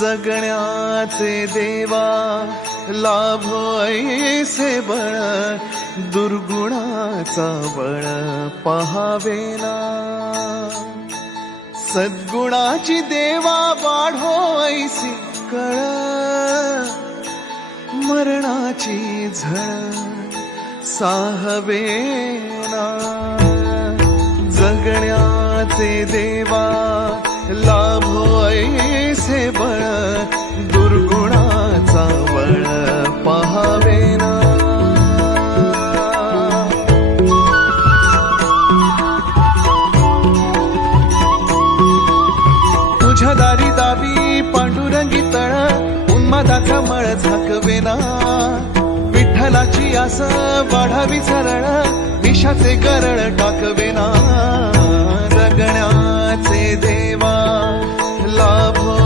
जगण्याचे देवा लाभो ऐसे बळ, दुर्गुणाचा बळ पहावेना। सद्गुणाची देवा वाढो ऐसी कळ, मरणाची झळ साहवेना। जगण्याचे देवा लाभो ऐसे बळ, दुर्गुणाचा बळ पहावेना। तुझ्या दारी दावी पांडुरंगी तळ, उन्मादाचा मळ झाकवेना। विठ्ठलाची आस वाढावी सरळ, विषाचे गरळ टाकवेना। जगण्याचे देवा लाभो